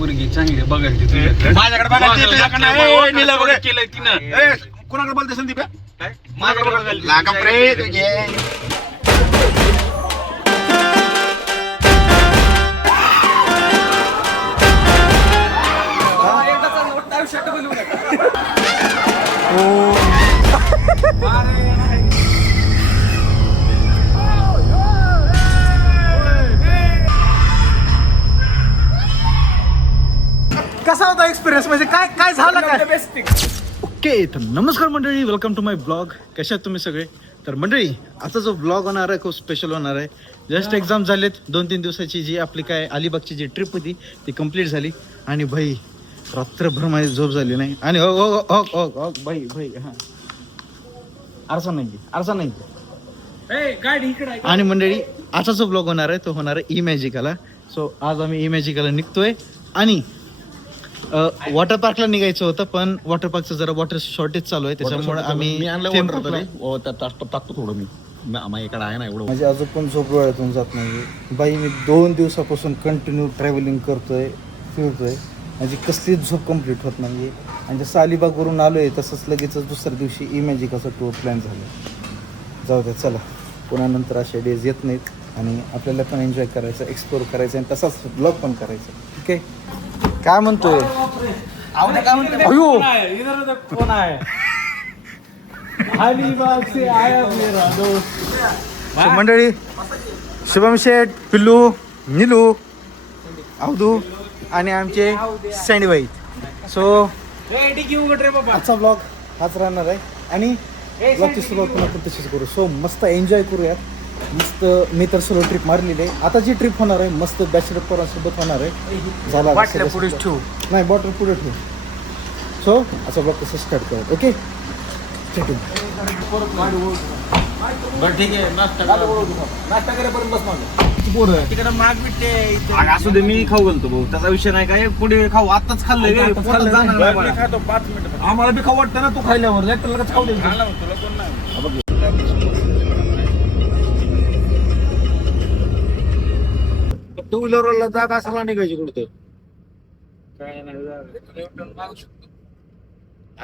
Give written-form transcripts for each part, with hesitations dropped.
पोरगी चांगली बघायची तुझ्या माझ्याकडे बघा केलंय तिनं. कोणाकडे बोलते संदीप माझ्याकडे बघायला. लागा प्रे तुझे कसा होता एक्सपिरियन्स, म्हणजे काय काय झालं काय? ओके, तर नमस्कार मंडळी, वेलकम टू माय ब्लॉग. कशा आहात तुम्ही सगळे? तर मंडळी, आता जो ब्लॉग होणार आहे खूप स्पेशल होणार आहे. जस्ट एक्झाम झालेत, 2-3 दिवसाची जी आपली काय अलिबागची जी ट्रिप होती ती कंप्लीट झाली. आणि भाई रात्रभर माझी झोप झाली नाही. आणि हो हो हो हो हो भाई भाई हां आरसा नाही. आणि मंडळी, आजचा जो ब्लॉग होणार आहे तो होणार आहे इमॅजिकाला. सो आज आम्ही इमॅजिकाला निघतोय आणि वॉटर पार्कला निघायचं होतं, पण वॉटर पार्कचं जरा वॉटर शॉर्टेज चालू आहे, त्याच्यामुळे आम्ही टाकतो थोडं मी माझ्याकडे आहे ना एवढं. म्हणजे अजून पण झोप डोळ्यातून जात नाही. बाई मी 2 दिवसापासून कंटिन्यू ट्रॅव्हलिंग करतोय, फिरतोय, म्हणजे कसलीच झोप कंप्लीट होत नाही. आणि जसं अलिबागवरून आलोय तसंच लगेच दुसऱ्या दिवशी इमॅजिकाचा टूर प्लॅन झाला. जाऊ द्या, चला, पुन्हा नंतर असे डेज येत नाहीत आणि आपल्याला पण एन्जॉय करायचं, एक्सप्लोर करायचं आणि तसाच ब्लॉग पण करायचं. ठीक आहे, काय म्हणतोय? कोण आहे? मंडळी, शुभम शेठ, पिल्लू, निलू, अवधू आणि आमचे सँडीबाई. सो आजचा ब्लॉग हाच राहणार आहे आणि ब्लॉगची सुरुवात पण आपण तशीच करू. सो मस्त एन्जॉय करूयात. मस्त मी तर सोलो ट्रिप मारलेली आहे. आता जी ट्रिप होणार आहे मस्त बॅचलर पोरांसोबत होणार आहे. झाला पुढे ठेवू. नाही, बॉटल पुढे ठेवू. सो असा ब्लॉग कसं स्टार्ट करूयात. ओके, ठीक आहे. नाश्ता करेपर्यंत बस माझं तिकडे माग भेटते. असू दे, मी खाऊ घालतो भाऊ, त्याचा विषय नाही. काय पुढे खाऊ, आताच खाल्लंय रे, पोटात जाणार नाही मला. 5 मिनिटं. आम्हाला बी खाऊ वाटतं ना, तू खाल्ल्यावर लगेच खाऊ दे. टू व्हीलरला जागा असायला निघायची कुठं.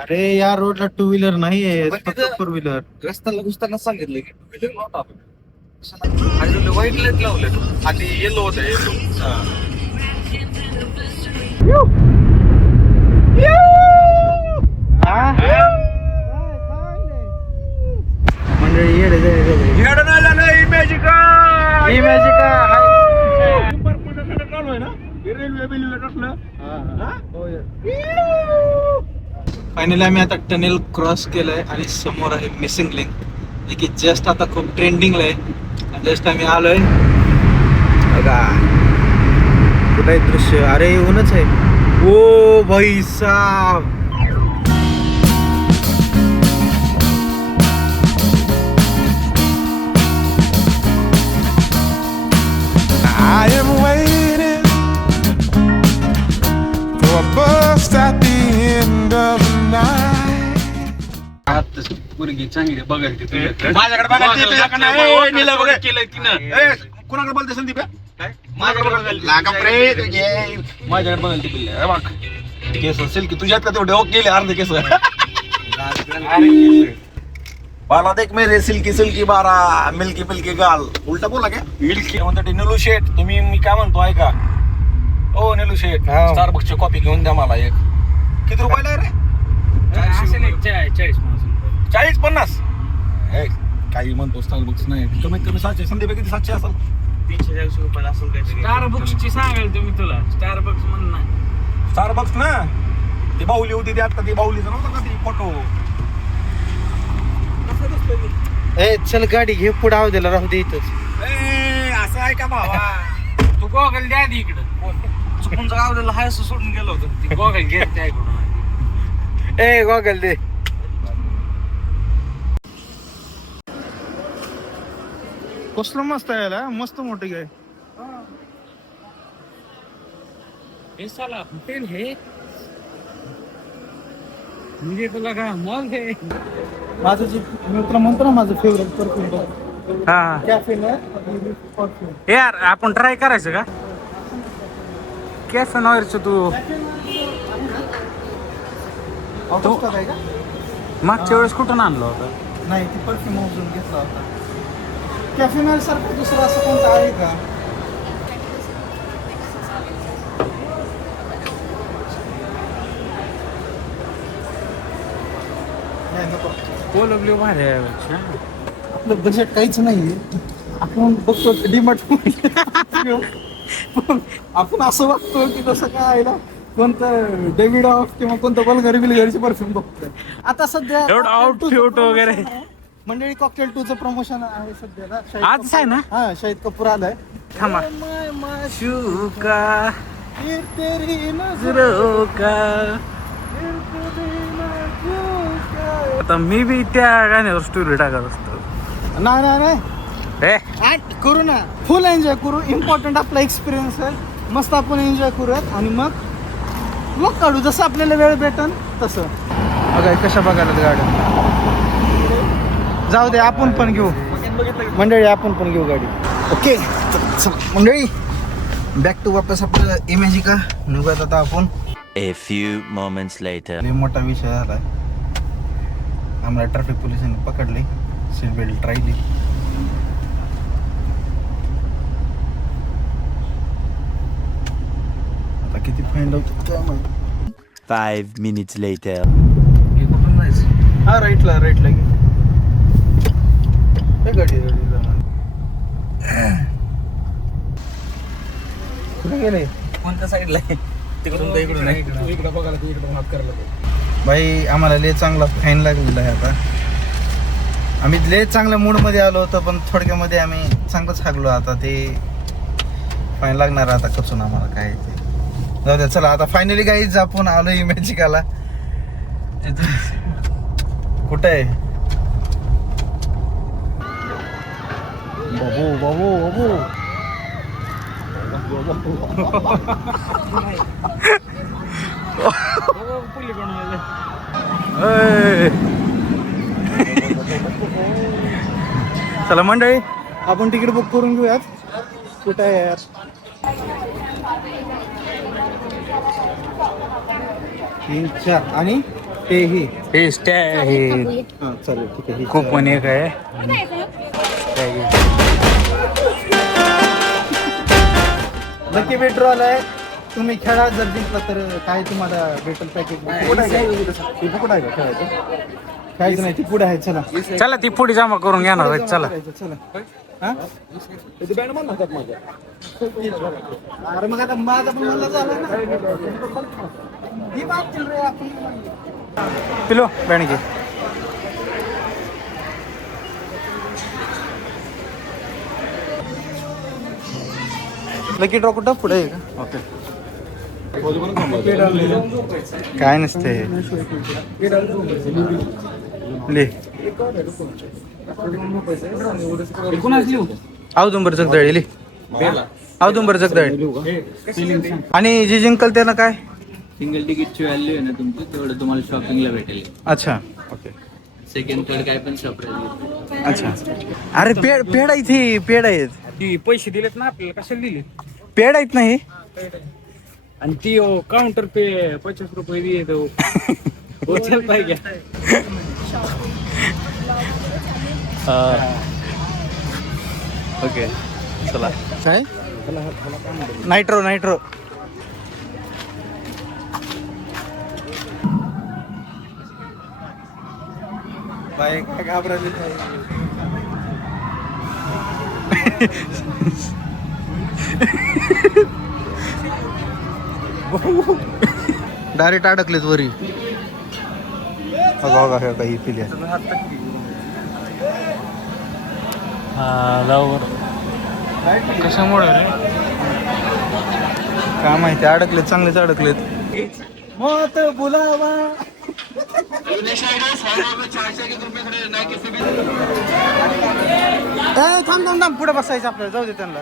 अरे या रोडला 2 व्हीलर नाही आहे, फक्त 4 व्हीलर. रस्त्याला घुसताना सांगितलं की टू व्हीलर नव्हता. आणि व्हाईट लाईट लावलं आणि येलो होतं. मंडळी फायनली आम्ही आता टनेल क्रॉस केलंय आणि समोर आहे मिसिंग लिंक, जे की जस्ट आता खूप ट्रेंडिंगला आहे. जस्ट आम्ही आलोय बघा, कुठे दृश्य. अरे ऊनच आहे. ओ भाई साहब, I am waiting for a bus at the end of the night. पोरगी चांगली बघायची तुझ्या. माझ्याकडे बघा केलंय तिनं. कोणाकडे बोलते संदीप माझ्याकडे बघायला. लागा प्रे तुझे माझ्याकडे बघायला ती पिल्ले बघ केस असेल की तुझ्यात का तेवढे गेले अर्धे केस. बाला देख मेरे सिल्की सिल्की बारा मिल्की मिल्की गाल. उलटा बोला क्या मिल्की म्हणतात. निलू शेठ, तुम्ही मी काय म्हणतो ऐका. ओ निलू शेठ, स्टारबक्सची कॉपी घेऊन द्या मला एक. किती रुपयाला आहे रे? 40-50. काही म्हणतो स्टारबक्स नाही, कमीत कमी 700. संदीप किती 700 असेल? 340 रुपये असेल काय. स्टारबक्सची सांगाल तुम्ही तुला. स्टारबक्स म्हण ना. स्टारबक्स ना, ती बाहुली होती ती, आता ती बाहुलीचं नव्हतं का ती फोटो. ए चल गाडी घे, पुढे आव दिला राहू दे इथंच. असं आहे का भावा? तू गोगल द्या आधी इकडं. चुकून गावलेलं हाय असं सोडून गेलो होतो. ती गोगल घे त्याकडून. ए गॉगल दे. कसलं मस्त आहे याला, मस्त मोठे काय. हे साला हॉटेल है म्हणजे तुला का मॉल है. माझं जे मी तुला म्हणतो ना, माझं फेवरेट परफ्यूम बघ. हा कॅफे ना यार, आपण ट्राय करायचं का? कॅफे नॉयरचं तू आहे का? मागच्या वेळेस कुठून आणलं होतं? नाही ती परफ्यूम उचलून घेतला होता. कॅफे नॉयर सारखं दुसरं असं कोणतं आहे का? नाही नको. कोलबली भारी आहे. आपलं बजेट काहीच नाही. आपण बघतो डीमार्ट आपण असं बघतो की कसं काय आहे ना, कोणतं डेव्हिड ऑफ किंवा कोणतं बल्गरी बिलगरीची परफ्यूम बघतोय आता सध्या. एवढं आउटफिट वगैरे. मंडळी कॉकटेल 2चं प्रमोशन आहे सध्याला. शाहिद आजच आहे ना? हा शाहिद कपूर आलाय. थांबा. माय माय शुका फिर तेरी नजरों का. आता मी बी त्या गाण्यावर स्टोरी टाकत असतो. नाही नाही नाही ए करू ना, फुल एन्जॉय करू. इम्पॉर्टंट आपला एक्सपिरियन्स आहे. मस्त आपण एन्जॉय करूयात आणि मग व्लॉग काढू जसं आपल्याला वेळ भेटन तसं. बघा कशा बघायला गाड्या. जाऊ दे, आपण पण घेऊ मंडळी, आपण पण घेऊ गाडी. ओके मंडळी, बॅक टू वापस आपलं इमॅजिका निघूयात आता आपण. A few moments later. लय मोठा विषय झालाय. आम्हाला ट्रॅफिक पोलिसांनी पकडले, सीट बेल्ट राहिली. आता किती फाईन लावतो काय माहिती. 5 minutes later. कुठून जायचं? हा राईटला घे. गाडी कुठे गेले? कोणत्या साईडला आहे? तिकडून तर इकडून नाही. इकडं बघायला तू इकडं हात करायला. भाई आम्हाला लय चांगला फाईन लागलेला आहे. आता आम्ही लय चांगल्या मूडमध्ये आलो होतो, पण थोडक्यामध्ये आम्ही चांगलंच हागलो. आता ते फाईन लागणार आता कसून आम्हाला काय ते. जाऊ द्या, चला आता फायनली गाईज आपण आलो इमॅजिकाला. कुठं आहे बाबू? चला मंडळी, आपण तिकीट बुक करून घेऊयात. कुठं आहे यार? तीन चार आणि तेही. हे स्टॅ हे हां चालेल, ठीक आहे. कोपन एक आहे. लकी बेड्रॉ आलाय. तुम्ही खेळा, जर जिंकला तर काय तुम्हाला भेटेल पॅकेज. कुठं आहे का खेळायचं? खेळायचं नाही, ती पुढे आहे. चला चला ती पुढे जमा करून घेणार आहेत. चला चला. हा अरे मग आता माझा पण मला झाला ना. ही बात चल रही है आपण. पिलो बँड घे. लकी ड्रॉ कुठं पुढे आहे का? ओके. काय नसते ले. औदुंबर जगदळी लिह. औदुंबर जगदळी. आणि जे जिंकल त्याला काय? सिंगल तिकीटची व्हॅल्यू आहे ना तुमची, तेवढं तुम्हाला शॉपिंगला भेटेल. अच्छा ओके. सेकंड थर्ड काय पण शॉपिंग. अच्छा. अरे पेड इथे पेड आहेत. पैसे दिलेत ना आपल्याला, कशाला दिले? पेड आहेत नाही. आणि ती काउंटर पे 50 रुपये दिए तो वो चलता है क्या? ओके चला. काय नायट्रो बाई काय घाबरली. डायरेक्ट अडकलेत वरी. बघा काही पिल्या. कशामुळे रे काय माहिती. अडकलेत, चांगलेच अडकलेत. मत बुलावा. थांब पुढे बसायचं आपल्याला. जाऊ दे त्यांना.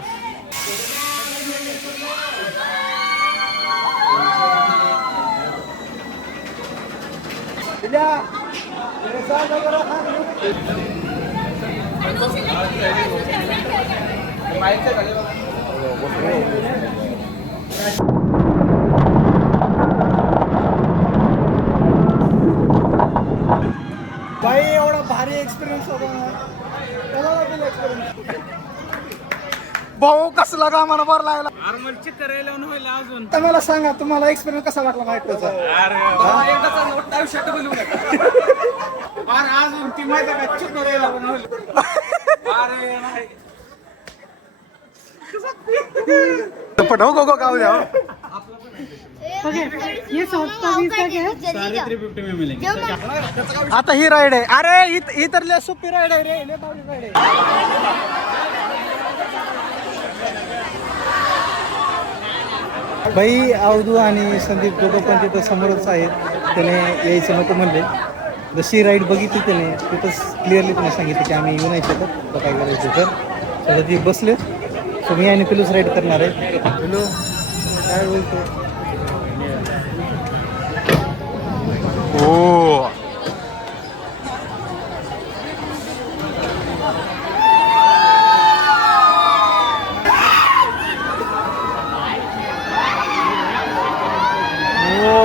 भाऊ कसला का आम्हाला बरं लागला. अरे मला चक्कर यायला व्हायला अजून. तर मला सांगा तुम्हाला एक्सपिरियन्स कसा वाटला मेट्रोचा? अरे अजून ती माहिती आहे का चक्कर यायला पण व्हायला. अरे नाही. पटाव गो गो गाव द्या. ये 350 में मिलेंगे. आता ही राईड आहे. अरे ही तर लय सोपी राईड आहे रे. लय भारी राईड आहे. भाई अवधू आणि संदीप दोघं पण तिथं समोरच आहेत. त्याने यायचं नको म्हणले. जशी राईड बघितली त्याने तिथंच क्लिअरली त्याने सांगितलं की आम्ही येऊ नाही शकत. तर काय करायचं तर ती बसले. सो मी आणि पिलूच राईड करणार आहे. पिलू काय बोलतो? हो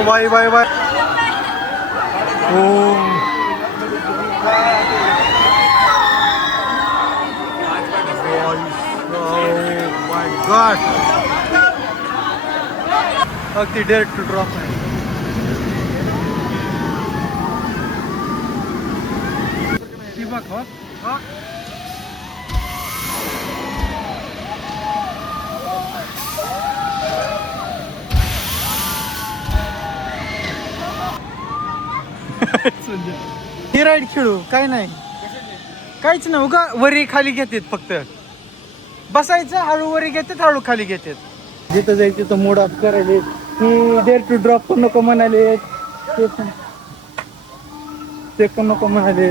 बाय बाय बाय. माय गॉड. अगदी डेअर टू ड्रॉप आहे. ही राईड खेळू काय नाही. काहीच नाही. उगा वरी खाली घेतात फक्त. बसायचं हळू वरी घेतात हळू खाली घेतात. जिथं जाईल तिथं मूड ऑफ करायले. ही डेअर टू ड्रॉप पण नको म्हणाले. ते पण नको म्हणाले.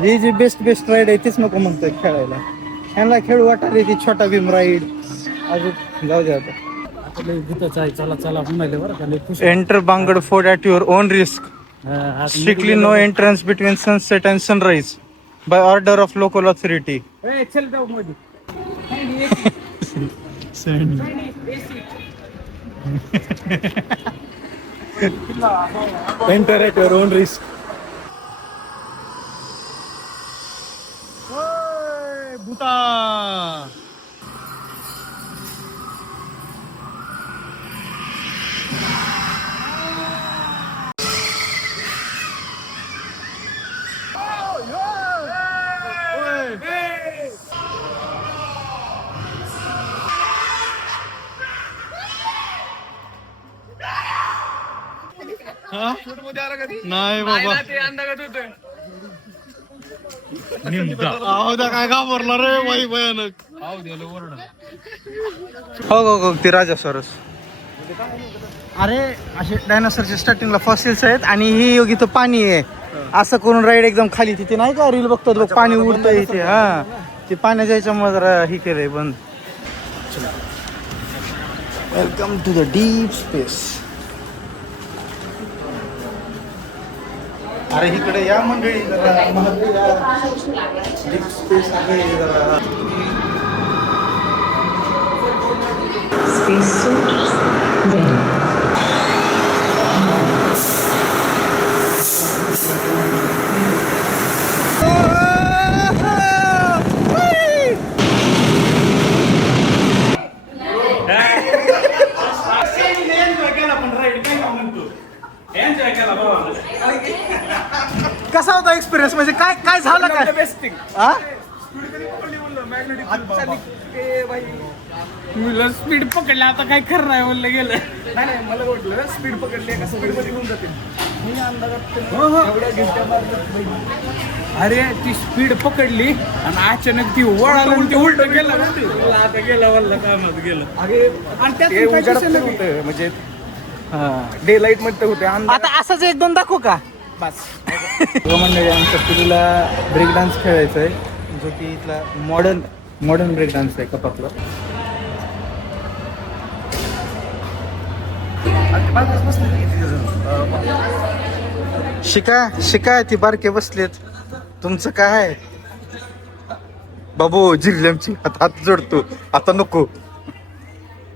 ही जी बेस्ट राईड आहे तीच नको म्हणतोय खेळायला. ह्यांना खेळू वाटायला ती छोटा भीम राईड. अजून जाऊ द्या आता. चला चला म्हणाले बरं का. Enter Bhangarh fort at your own risk. Strictly no entrance between sunset and sunrise by order of local authority. चल जाऊ मध्ये. Enter at your own risk. भूता. नाही बाबा. काय घाबरला रे बाई भयानक. हो ते राजा सरस. अरे असे डायनासॉरच्या स्टार्टिंगला फॉसिल्स आहेत आणि ही योगी तर पाणी आहे. असं करून राईड एकदम खाली तिथे नाही का रील बघतो बघ पाणी उडतंय इथे. हा ते पाण्याच्या ह्याच्यामुळे जरा ही केलंय बंद. Welcome to the deep space. अरे इकडे या मंडळी जरा. डीप स्पेस आहे जरा. कसा होता एक्सपिरियन्स? म्हणजे काय काय झालं काय? हा? मुलं स्पीड पकडलं आता काय खरं नाही बोललं गेलं. नाही मला वाटलं स्पीड पकडली का स्पीड मध्ये घेऊन जाते. अरे ती स्पीड पकडली आणि अचानक ती वळाला उलट गेला ना ते. आता गेला वल्ला कामात गेलं. आणि त्यात म्हणजे डे लाईट मध्ये होते. आता असंच एक दोन दाखवू का? बस मंडळी आमच्या पिढीला ब्रेक डान्स खेळायचा आहे. जो की इथला मॉडर्न ब्रेक डान्स आहे कपातला. शिका ती बारके बसलेत. तुमचं काय आहे बाबू? जिरल्यामची हात जोडतो आता नको.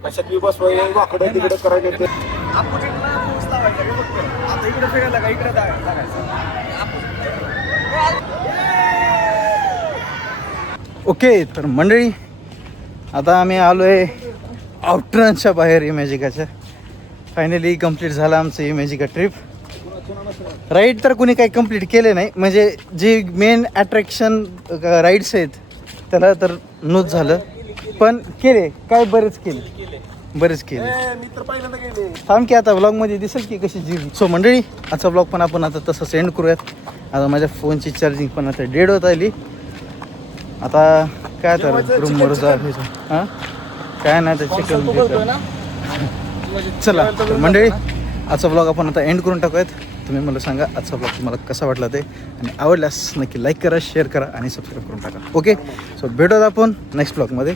कशात मी बसवाय वाकडं तिकडं करायचं. आता इकडे फिरायला का इकडे ओके तर मंडळी आता आम्ही आलो आहे आउटरनच्या बाहेर इमॅजिकाच्या. फायनली कंप्लीट झालं आमचं इमॅजिका ट्रिप. राईड तर कुणी काही कंप्लीट केले नाही, म्हणजे जे मेन अट्रॅक्शन राईड्स आहेत त्याला तर नोच झालं, पण केले काय बरेच केले. मी तर पहिल्यांदा गेले. थांब की आता व्लॉगमध्ये दिसेल की कशी जीव. सो मंडळी, आजचा व्लॉग पण आपण आता तसं सेंड करूयात. आता माझ्या फोनची चार्जिंग पण आता डेड होत आली. आता काय तर रूमवर जा. हां काय नाही तर चिकन. चला मंडळी, आजचा व्लॉग आपण आता एंड करून टाकूयात. तुम्ही मला सांगा आजचा ब्लॉग तुम्हाला कसा वाटला ते, आणि आवडल्यास नक्की लाईक करा, शेअर करा आणि सबस्क्राईब करून टाका. ओके, सो भेटूयात आपण नेक्स्ट ब्लॉगमध्ये.